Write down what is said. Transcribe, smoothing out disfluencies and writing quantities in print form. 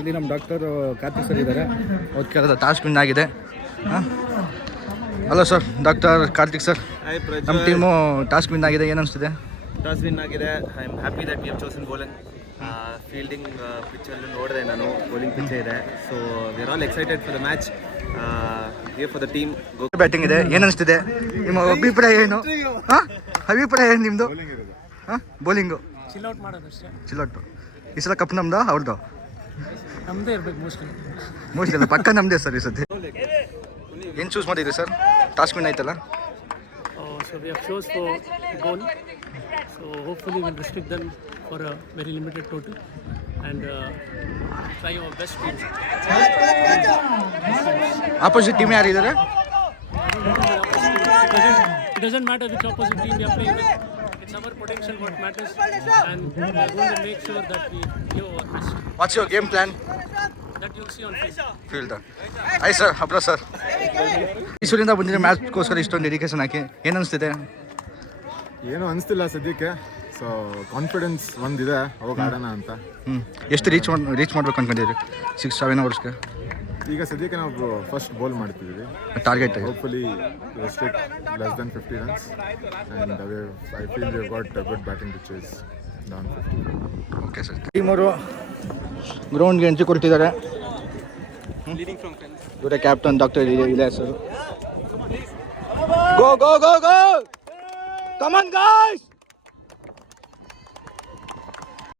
ಇಲ್ಲಿ ನಮ್ಮ doctor Karthik sir ಇದ್ದಾರೆ. ಅವ್ರು ಕೇಳಿದ ಟಾಸ್ಕ್ ವಿನ್ ಆಗಿದೆ. Hello sir, doctor Karthik sir. ನಮ್ಮ ಟೀಮು ಟಾಸ್ಕ್ ವಿನ್ ಆಗಿದೆ, ಏನು ಅನಿಸ್ತಿದೆ? ಟಾಸ್ ವಿನ್ ಆಗಿದೆ. I am happy that we have chosen bowling. Fielding ಪಿಚ್ಚಲ್ಲಿ ನೋಡಿದೆ ನಾನು, ಬೌಲಿಂಗ್ ಪಿಚ್ಚೇ ಇದೆ. So we are all excited for the match, here for the team. Batting ಇದೆ, ಏನು ಅನಿಸ್ತಿದೆ? ನಿಮ್ಮ ಅಭಿಪ್ರಾಯ ಏನು? ಅಭಿಪ್ರಾಯ ಏನು ನಿಮ್ಮದು? ಬೌಲಿಂಗು ಚಿಲ್ಔಟ್ ಮಾಡೋದಷ್ಟೇ. ಚಿಲ್ಔಟ್. ಈ ಸಲ ಕಪ್ ನಮ್ದು ಅವ್ರದ್ದು? ನಮ್ಮದೇ ಇರಬೇಕು ಮೋಸ್ಟ್ಲಿ ಅಲ್ಲ, ಪಕ್ಕ ನಮ್ಮದೇ ಸರ್ ಈ ಸತಿ. ಏನು ಚೂಸ್ ಮಾಡಿದ್ರಿ ಸರ್? ಟಾಸ್ಕ್ ವಿನ್ ಆಯ್ತಲ್ಲ? So we have chose for goal. So hopefully will restrict them for a very limited total and try our best team. Opposite team ಯಾರಿದ್ದಾರೆ? It doesn't matter which opposite team we are playing with. It's our potential what matters, and we are going to make sure that we give our best. What's your game plan? That you'll see on field. Hi sir, ಅಪ್ರ ಸರ್. ಮೈಸೂರಿಂದ ಬಂದಿರೋ ಮ್ಯಾಚ್ಗೋಸ್ಕರ ಇಷ್ಟೊಂದು dedication ಹಾಕಿ ಏನು ಅನಿಸ್ತಿದೆ? ಏನೂ ಅನಿಸ್ತಿಲ್ಲ ಸದ್ಯಕ್ಕೆ. So confidence ಒಂದಿದೆ, ಹೋಗಿ ಆಡೋಣ ಅಂತ. ಎಷ್ಟು ರೀಚ್ ಮಾಡ್ಬೇಕು ಅನ್ಕೊಂಡಿದ್ದೀರಿ 6-7 ಅವರ್ಸ್ಗೆ? ಈಗ ಸದ್ಯಕ್ಕೆ ನಾವು ಫಸ್ಟ್ ಬೌಲ್ ಮಾಡ್ತಿದ್ದೀವಿ. Target hopefully restrict less then 50 runs and I feel we got good batting to chase down 50. Okay sir. ಟೀಮವರು ಗ್ರೌಂಡ್ಗೆ ಎಂಟ್ರಿ ಕೊಡ್ತಿದ್ದಾರೆ. ಇವರೇ ಕ್ಯಾಪ್ಟನ್ ಡಾಕ್ಟರ್ ಇಲಿಯಾಸ್ ಅವರು. Go go go go, come on guys.